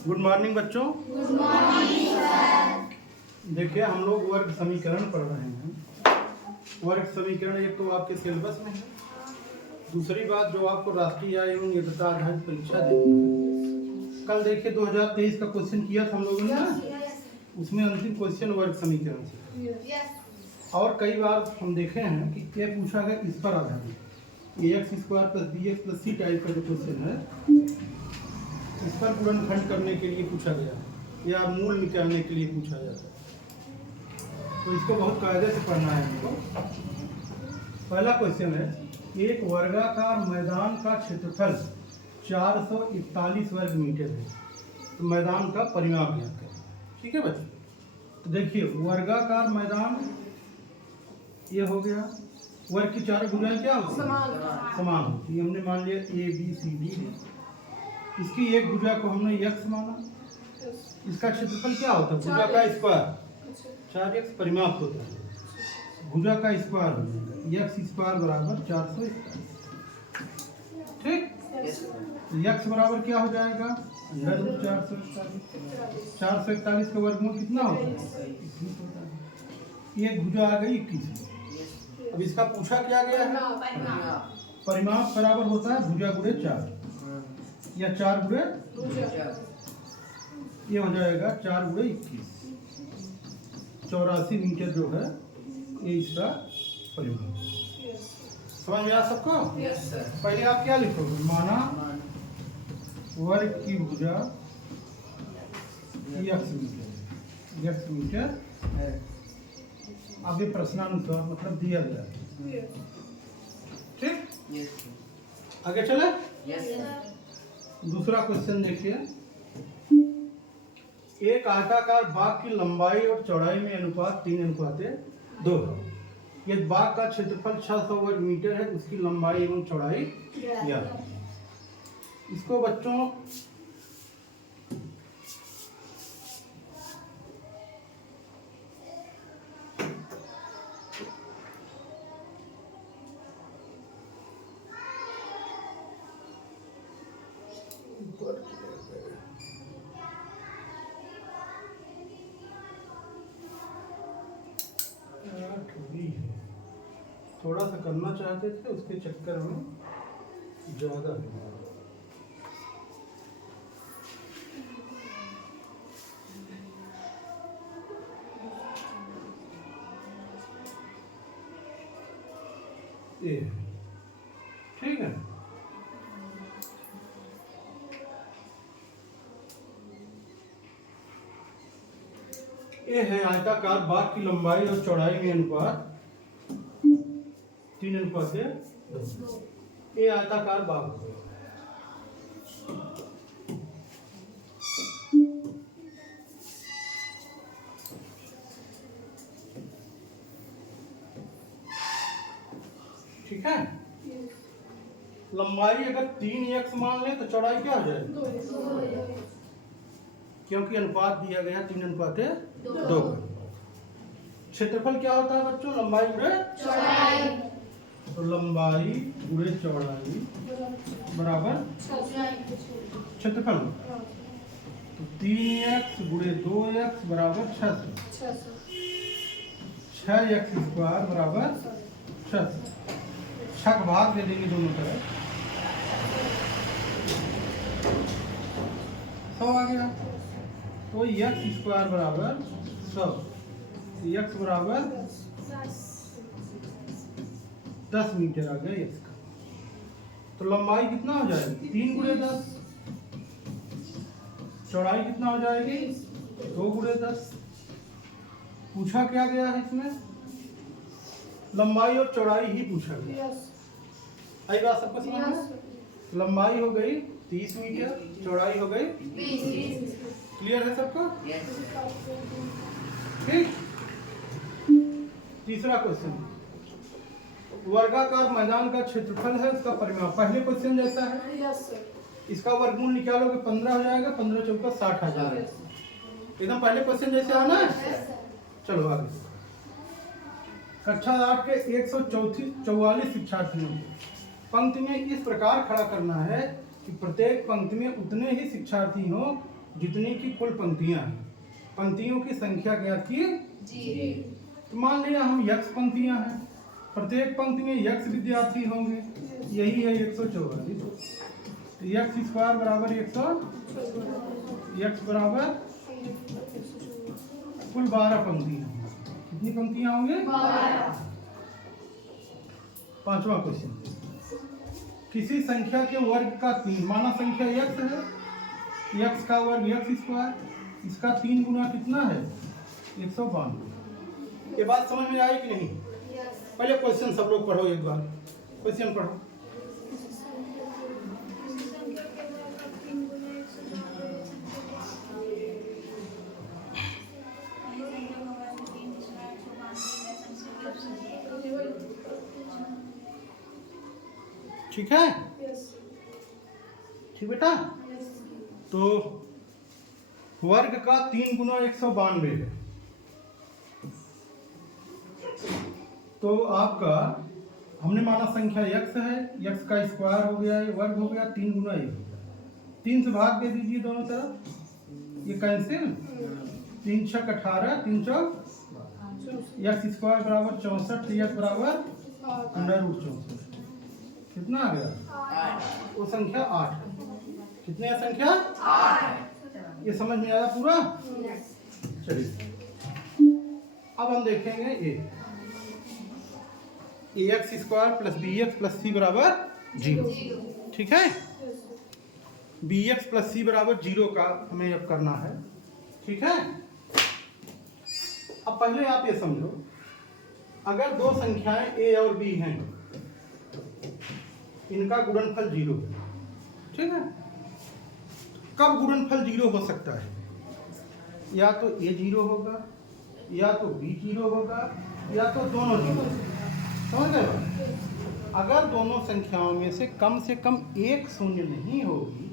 Good morning बच्चों। Good morning sir. देखिए हम लोग वर्ग समीकरण पढ़ रहे हैं। वर्ग समीकरण एक तो आपके सिलेबस में है, दूसरी बात जो आपको राष्ट्रीय आय एवं योग्यता आधारित परीक्षा देनी है। कल देखिए 2023 का क्वेश्चन किया था हम लोगों ने ना, उसमें अंतिम क्वेश्चन वर्ग समीकरण से। और कई बार हम देखे हैं कि ये पूछा गया इस पर आधारित x square plus B x plus c type का जो क्वेश्चन है इस पर गुणनखंड करने के लिए पूछा गया है या मूल निकालने के लिए पूछा जाता है। तो इसको बहुत कायदे से पढ़ना है हमको। पहला क्वेश्चन है, एक वर्गाकार मैदान का क्षेत्रफल 441 वर्ग मीटर है, तो मैदान का परिमाप ज्ञात करें। ठीक है बच्चे, तो देखिए वर्गाकार मैदान ये हो गया, वर्ग की चार भुजाएं क्या होती है? समान होती है। हमने मान लिया ए बी सी डी है, इसकी एक भुजा को हमने x माना, इसका क्षेत्रफल क्या होता है? भुजा का स्क्वायर 4x परिमाप होता है, भुजा का स्क्वायर हो जाएगा x स्क्वायर बराबर 441। ठीक, x बराबर क्या हो जाएगा? Under root 441। 441 का वर्गमूल कितना होता है? 21 होता है। एक भुजा आ गई 21। अब इसका पूछा क्या गया है? परिमाप बराबर होता है भुजा गुणे 4 या 4 गुणे, ये हो जाएगा 4 गुणे 21, 84 मीटर जो है ये इसका परिमाप। समझ में आ सबको? Yes sir. पहले आप क्या लिखोगे? माना वर्ग की भुजा x मीटर है। अब ये प्रश्नानुसार मतलब दिया गया है। ठीक, आगे चले। दूसरा क्वेश्चन देखिए, एक आयताकार बाग की लंबाई और चौड़ाई में अनुपात 3:2 है। यदि बाग का क्षेत्रफल 600 वर्ग मीटर है, उसकी लंबाई एवं चौड़ाई ज्ञात है। इसको बच्चों थोड़ा सा करना चाहते थे, उसके चक्कर में ज्यादा ये। ठीक है, ये है आयताकार बाग की लंबाई और चौड़ाई में अनुपात 3:2। ये आयताकार बाग है। ठीक है, लंबाई अगर 3x मान ले तो चौड़ाई क्या हो जाएगी? क्योंकि अनुपात दिया गया 3:2 का। क्षेत्रफल क्या होता है बच्चों? लंबाई गुणे चौड़ाई। तो लंबाई गुणे चौड़ाई बराबर क्षेत्रफल। तो 3x गुणे 2x बराबर 600। 6x स्क्वायर बराबर 600। 6 का भाग दे देंगे दोनों तरफ, 100 आ गया। तो x स्क्वायर बराबर 100, x बराबर 10 मीटर आ गया x का। तो लंबाई कितना हो जाएगी? 3 गुणे 10। चौड़ाई कितना हो जाएगी? 2 गुणे 10। पूछा क्या गया है इसमें? लंबाई और चौड़ाई ही पूछा गया। आई बात सबको समझ में? लंबाई हो गई 30 मीटर, चौड़ाई हो गई 20। क्लियर है सबको? ठीक। तीसरा क्वेश्चन, वर्गाकार मैदान का क्षेत्रफल है, उसका परिमाप पहले क्वेश्चन जैसा है। इसका वर्गमूल निकालोगे 15 हो जाएगा, 15 चौका 60 आ जाएगा। एकदम पहले क्वेश्चन जैसे आना है। चलो आगे। कक्षा 8 के 144 शिक्षार्थियों पंक्ति में इस प्रकार खड़ा करना है कि प्रत्येक पंक्ति में उतने ही शिक्षार्थी हों जितनी की कुल पंक्तियां हैं, पंक्तियों की संख्या ज्ञात की। तो मान लिया हम यक्स पंक्तियां हैं, प्रत्येक पंक्ति में यक्स विद्यार्थी होंगे, यही है 144। तो यक्स स्क्वायर बराबर 100, यक्स बराबर कुल 12 पंक्तियां होंगी। कितनी पंक्तियां होंगे? 12। पांचवा क्वेश्चन, किसी संख्या के वर्ग का 3, माना संख्या यक्स है, यक्स का वर्ग यक्स स्क्वायर, इसका 3 गुना कितना है? 192। ये बात समझ में आई कि नहीं? पहले क्वेश्चन सब लोग पढ़ो, एक बार क्वेश्चन पढ़ो। ठीक है? ठीक बेटा? तो वर्ग का 3 गुना 192 है, तो आपका हमने माना संख्या यक्स है, यक्स का स्क्वायर हो गया, ये वर्ग हो गया, 3 गुना 1 हो गया। 3 से भाग दे दीजिए दोनों तरफ, ये कैंसिल, 3 छक 18, 3 चौक, यक्स स्क्वायर बराबर 64, यक्स बराबर √64। कितना आ गया? वो संख्या 8 है। कितने है संख्या? 8। ये समझ में आया पूरा? चलिए अब हम देखेंगे A X square plus B x plus C बराबर 0। ठीक है? बी एक्स प्लस सी बराबर 0 का हमें अब करना है। ठीक है? अब पहले आप ये समझो, अगर दो संख्याएं ए और बी हैं, इनका गुणनफल 0 है। ठीक है? कब गुणनफल 0 हो सकता है? या तो ए 0 होगा, या तो बी 0 होगा, या तो दोनों 0। समझ गए? अगर दोनों संख्याओं में से कम एक शून्य नहीं होगी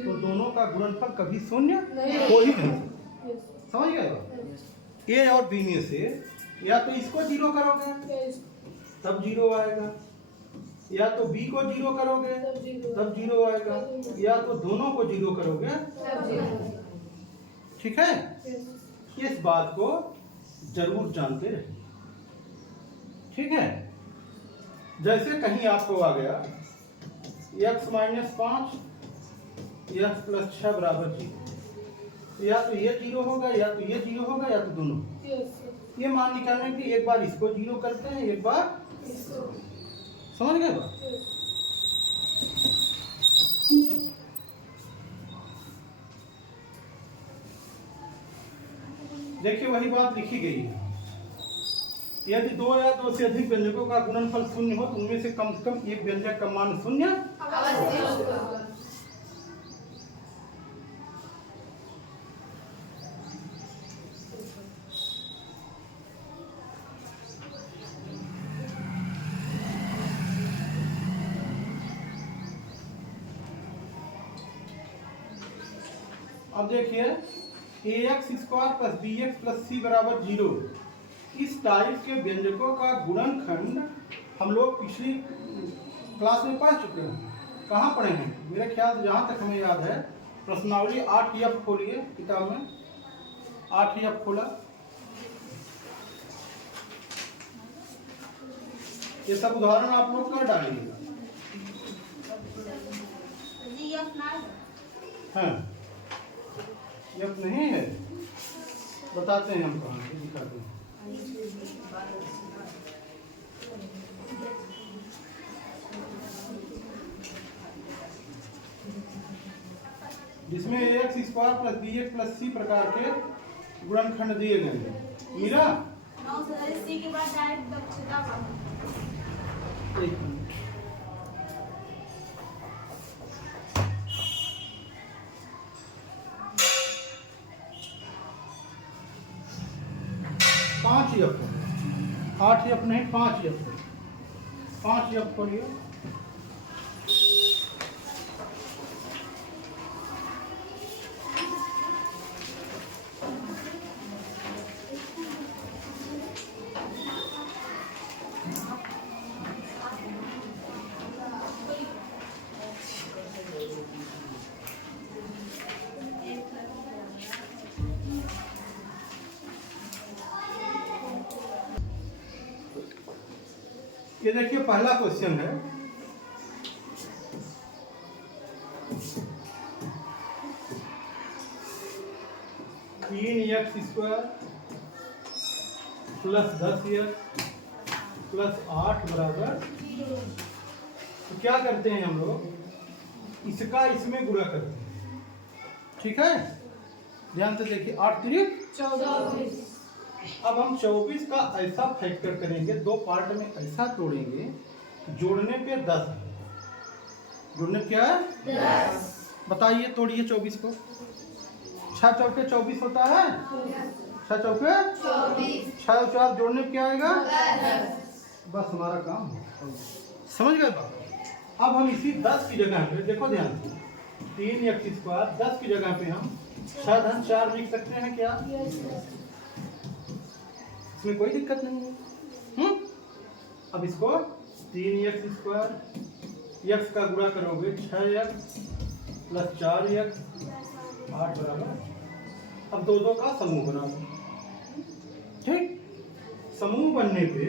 तो दोनों का गुणनफल कभी शून्य हो ही नहीं। समझ गए? ए और बी में से या तो इसको 0 करोगे तब 0 आएगा, या तो बी को 0 करोगे तब 0 आएगा, या तो दोनों को 0 करोगे। ठीक है? इस बात को जरूर जानते रहिए। ठीक है? जैसे कहीं आपको आ गया x - 5 x + 6 बराबर 0, या तो ये 0 होगा, या तो ये 0 होगा, या तो दोनों। ये मान निकालने की एक बार इसको 0 करते हैं, एक बार इसको। समझ गए बात? देखिए वही बात लिखी गई है, यदि 2 या 2 से अधिक व्यंजकों का गुणनफल 0 हो तो उनमें से कम एक व्यंजक का मान 0 अवश्य होगा। अब देखिए ax square plus bx plus c बराबर 0, इस टाइप के व्यंजकों का गुणनखंड हम लोग पिछली क्लास में पढ़ चुके हैं। कहाँ पढ़े हैं? मेरे ख्याल से जहाँ तक हमें याद है, प्रश्नावली 8F खोलिए किताब में, 8F खोला, ये सब उदाहरण आप लोग कर डालिएगा। हाँ, यफ नहीं है, बताते हैं हम कहाँ से, दिखाते हैं। जिसमें ax square plus bx plus c प्रकार के गुणनखंड दिए गए हैं। मीरा सी के बाद डायरेक्ट दक्षता का 1 मिनट, पांच F 8F नहीं 5F, 5F पढ़िए। ये देखिए पहला क्वेश्चन है, तीन x square plus 10x plus 8 बराबर, तो क्या करते हैं हम लोग, इसका इसमें गुणा करते हैं। ठीक है, ध्यान से देखिए, 8 तिरिक 24। अब हम 24 का ऐसा फैक्टर करेंगे, दो पार्ट में ऐसा तोड़ेंगे, जोड़ने पे 10, जोड़ने पे क्या है 10। बताइए तोड़िए 24 को, 6 चौके 24 होता है, 6 चौके 24। 6 और 4 जोड़ने पे क्या आएगा 10। बस हमारा काम हो, समझ गए बात। अब हम इसी 10 की जगह पे देखो ध्यान से, 3x स्क्वायर 10 की जगह पे हम 6 धन 4 लिख सकते हैं क्या, इसमें कोई दिक्कत नहीं है। अब इसको 3x स्क्वायर x का गुणा करोगे 6x प्लस 4x 8 बराबर, अब दो दो का समूह बना दो। ठीक, समूह बनने पे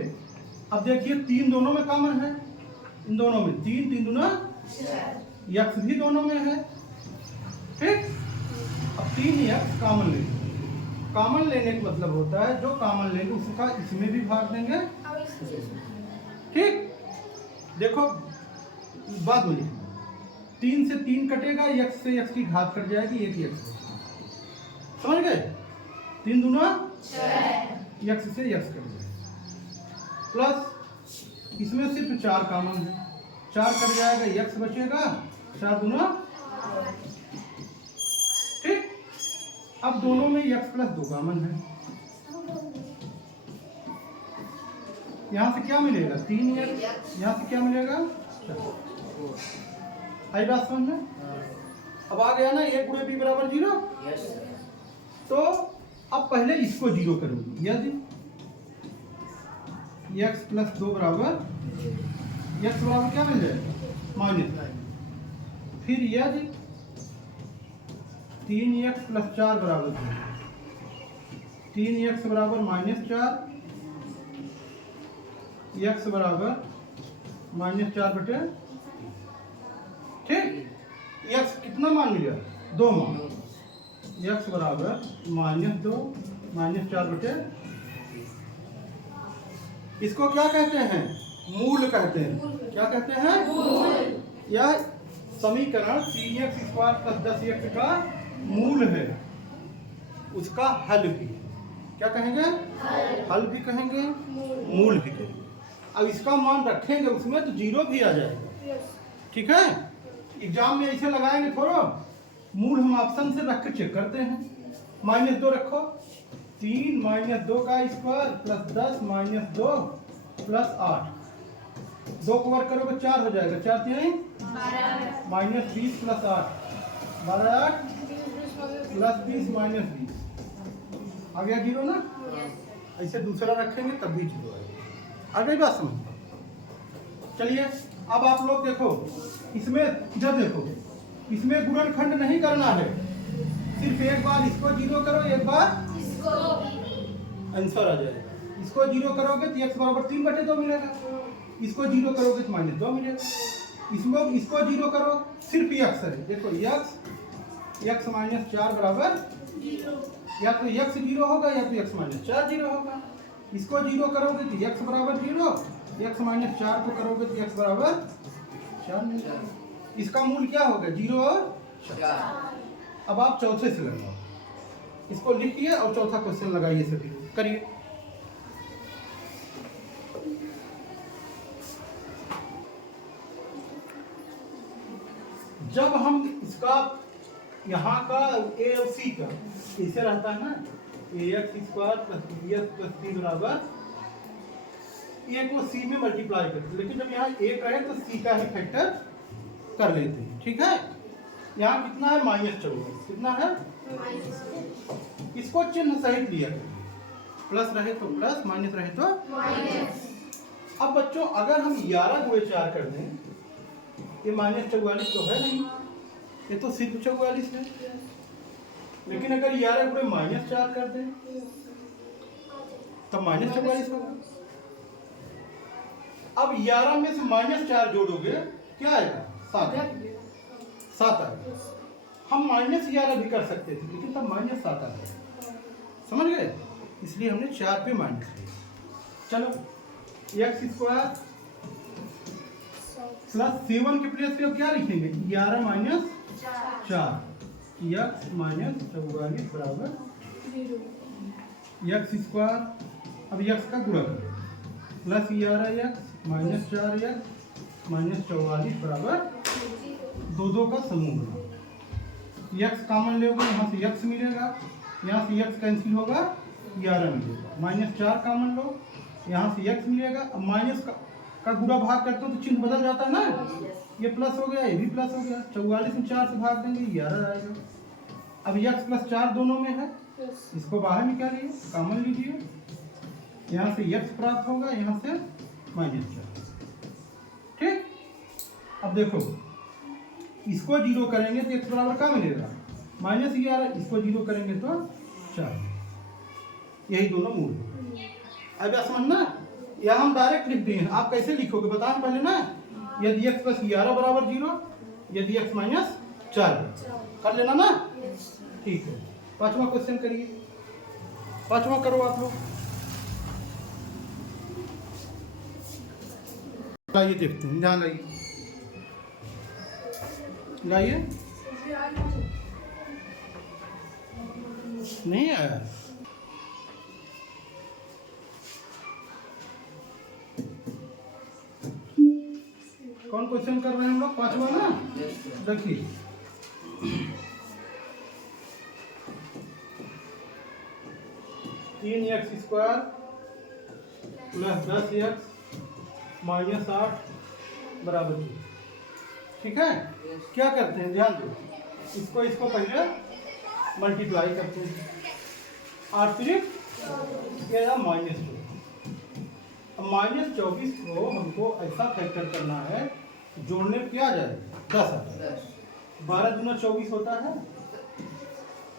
अब देखिए 3 दोनों में कॉमन है, इन दोनों में 3 3 दूना x भी दोनों में है। ठीक, अब 3x कॉमन लेंगे, कॉमन लेने का मतलब होता है जो कॉमन लेंगे उसका इसमें भी भाग देंगे। ठीक, देखो बात बोलिए, 3 से 3 कटेगा, x से x की घात कट जाएगी, एक x, समझ गए, 3 दूना x से x कट जाएगा, प्लस इसमें सिर्फ 4 कॉमन है, 4 कट जाएगा, x बचेगा, 4 दूना। ठीक, अब दोनों में x प्लस 2 कॉमन है, यहाँ से क्या मिलेगा 3x, यहाँ से क्या मिलेगा 4। आई बात समझ में, अब आ गया ना a गुणे b बराबर 0। तो अब पहले इसको 0 करोगे, यदि x प्लस 2 बराबर, x बराबर क्या मिल जाएगा माइनस, फिर यदि 3x प्लस 4 बराबर 3x बराबर माइनस 4, x बराबर माइनस 4 बटे, ठीक, x कितना मान लिया 2 मान, x बराबर माइनस 2 माइनस 4 बटे, इसको क्या कहते हैं मूल कहते हैं, क्या कहते हैं मूल। यह समीकरण 3x स्क्वायर प्लस 10x का मूल है, उसका हल भी, क्या कहेंगे हल भी कहेंगे, मूल भी कहेंगे। अब इसका मान रखेंगे उसमें तो 0 भी आ जाएगा। ठीक है, एग्जाम में ऐसे लगाएंगे थोड़ा, मूल हम ऑप्शन से रख कर चेक करते हैं। -2 रखो, 3 - 2 का स्क्वायर प्लस 10 - 2 प्लस 8, 2 को वर्क करोगे 4 हो जाएगा, 4 3 -20 प्लस 8 12 8 प्लस 20 माइनस 20 आ गया 0 ना। ऐसे दूसरा रखेंगे तब भी 0 आएगा। आ गई बात समझ। चलिए अब आप लोग देखो, इसमें जब देखो इसमें गुणनखंड नहीं करना है, सिर्फ एक बार इसको 0 करो, एक बार आंसर आ जाएगा। इसको 0 करोगे तो x बराबर 3/2 मिलेगा, इसको 0 करोगे तो -2 मिलेगा, इसको 0 करो, सिर्फ x है, देखो x -4 बराबर 0, या तो x 0 होगा या तो x -4 0 होगा। इसको 0 करोगे तो x बराबर 0, x -4 को करोगे तो x बराबर 4 मिलेगा। इसका मूल क्या होगा 0 और 4। अब आप चौथे से लगाओ, इसको लिखिए और चौथा क्वेश्चन लगाइए, सभी करिए। जब हम इसका यहाँ का a और c का इसे रहता है ना, ax square plus bx plus c बराबर, a को c में मल्टीप्लाई करते, लेकिन जब यहाँ a कहे तो c का ही फैक्टर कर लेते हैं। ठीक है, यहाँ कितना है -24, कितना है इसको चिन्ह सहित लिया, प्लस रहे तो प्लस, माइनस रहे तो माइनस। अब बच्चों अगर हम 11 गुणे 4 कर दें, ये -44 तो है नहीं, ये तो सिर्फ 44 है, लेकिन अगर 11 गुणे -4 कर दें तब -44 होगा। अब 11 में से -4 जोड़ोगे क्या आएगा? 7 आएगा। हम -11 भी कर सकते थे लेकिन तब -7 आ गया, समझ गए? इसलिए हमने 4 पे माइनस किया। चलो x² प्लस 7 के प्लेस पे अब क्या लिखेंगे? 11 -4 x -44 बराबर x²। अब x का गुणा करो, प्लस 11x -4x -44 बराबर 2 का समूह बनाओ। x कॉमन लोगे, यहाँ से x मिलेगा, यहाँ से x कैंसिल होगा, 11 मिलेगा। -4 कॉमन लो, यहाँ से x मिलेगा। अब माइनस का गुणा भाग करते हो तो चिन्ह बदल जाता है ना, ये प्लस हो गया, ये भी प्लस हो गया। 44 में 4 से भाग देंगे, 11 आएगा। अब x + 4 दोनों में है, इसको बाहर निकालिए, कॉमन लीजिए, यहाँ से x प्राप्त होगा, यहाँ से -4। ठीक। अब देखो इसको 0 करेंगे तो x बराबर क्या मिलेगा? -11। इसको 0 करेंगे तो 4। यही दोनों मूल है। अब यह समझना, यह हम डायरेक्ट लिख दिए हैं, आप कैसे लिखोगे बताएं पहले ना। यदि x + 11 बराबर 0, यदि x - 4 कर लेना ना। ठीक है, 5वां क्वेश्चन करिए। 5वां करो आप लोग। लाइए देखते हैं, ध्यान लाइए, लाइए। नहीं आया? कौन क्वेश्चन कर रहे हैं हम लोग? 5वां ना। देखिए 3x² प्लस 10x -8 बराबर 0। ठीक है। क्या करते हैं, ध्यान दो, इसको पहले मल्टीप्लाई करते हैं, 8 त्रिक -2। अब -24 को हमको ऐसा फैक्टर करना है, जोड़ने पे क्या आ जाए? 10 आ जाए। 12 दूना 24 होता है,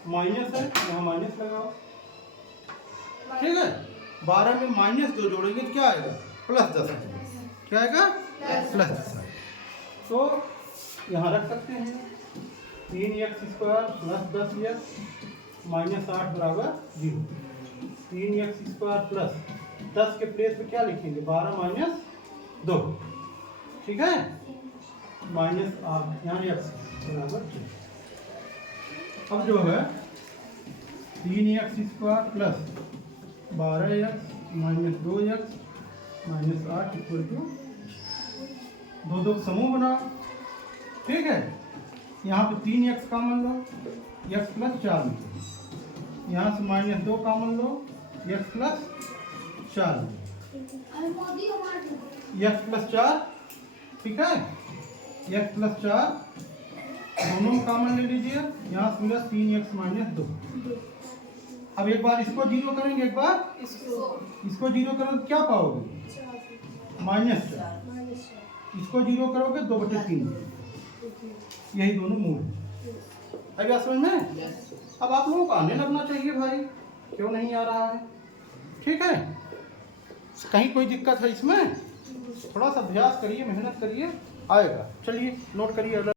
माइनस है, यहाँ माइनस लगाओ। ठीक है। 12 में -2 जोड़ेंगे तो क्या आएगा? +10 आएगा। क्या आएगा? +10 आएगा। तो यहाँ रख सकते हैं 3x² प्लस 10x -8 बराबर 0। 3x² प्लस 10 के प्लेस पे क्या लिखेंगे? 12 - 2। ठीक है, -8 यहाँ x बराबर 0। अब जो है 3x² प्लस 12x -2x -8 = 2 समूह बनाओ। ठीक है, यहाँ पे 3x कॉमन लो, x + 4 मिलेगा। यहाँ से -2 कॉमन लो, x + 4 x + 4। ठीक है, x + 4 दोनों कॉमन ले लीजिए, यहाँ से मिला 3x - 2। अब एक बार इसको 0 करेंगे, एक बार इसको 0 करोगे क्या पाओगे? -4। इसको 0 करोगे 2/3। यही दोनों मूल है। अब क्या समझ में? अब आप लोगों को आने लगना चाहिए भाई, क्यों नहीं आ रहा है? ठीक है, कहीं कोई दिक्कत है इसमें? थोड़ा सा अभ्यास करिए, मेहनत करिए, आएगा। चलिए नोट करिए।